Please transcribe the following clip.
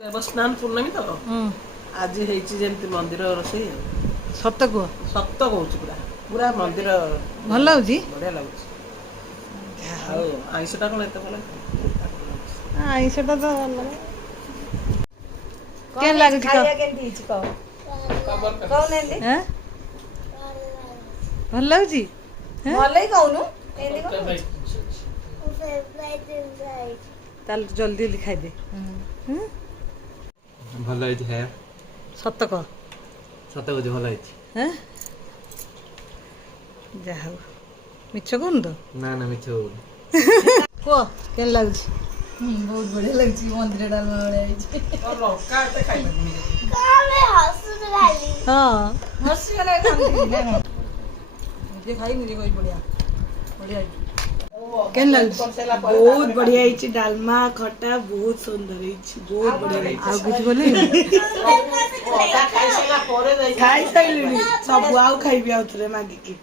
ସ୍ନାନ ପୂର୍ଣ୍ଣମୀ ତ ଆଜି ହେଇଛି ଯେମିତି ମନ୍ଦିର ରୋଷେଇ। ସତ କୁହ। ସତ କହୁଛି ପୁରା ପୁରା ମନ୍ଦିର ଭଲ ଲାଗୁଛି। ବଢିଆ ଲାଗୁଛି। ଆଉ ଆଇଁଷଟା କଣ ଏତେ ଭଲ? ଆଇଁଷଟା ତ ଭଲ କେମିତି ଲାଗୁଛି ଖାଇବା କେମିତି ହେଇଛି କହ କହୁନାହାନ୍ତି ଭଲ ଲାଗୁଛି ଭଲ ହିଁ କହୁନୁ ଏମିତି କଣ ତାହେଲେ ଜଲ୍ଦି ଜଲ୍ଦି ଖାଇଦେ। ଭଲ ହେଇଛି ଖାଇବା। ସତ କହ। ସତ କହୁଛି ଭଲ ହେଇଛି। ଯାହା ହଉ ମିଛ କହୁନୁ ତ? ନା ନା ମିଛ କହୁନି। କୁହ କେମିତି ଲାଗୁଛି? ବହୁତ ବଢିଆ ଲାଗୁଛି ମନ୍ଦିର ଡାଲମା ଭଳିଆ ହେଇଛି ଲଙ୍କା ଏତେ ଖାଇପାରିବିନି। ହଁ ହସିଗଲେ ନିଜେ ଖାଇ ନିଜେ କହି ବଢିଆ ବଢିଆ ହେଇଛି। କେମିତି ଲାଗୁଛି? ବହୁତ ବଢିଆ ହେଇଛି ଡାଲମା ଖଟା ବହୁତ ସୁନ୍ଦର ହେଇଛି ବହୁତ ବଢିଆ ହେଇଛି ଆଉ କିଛି ବୋଲେଇ ଖାଇସାରିଲିଣି ସବୁ ଆଉ ଖାଇବି ଆଉ ଥରେ ମାଗିକି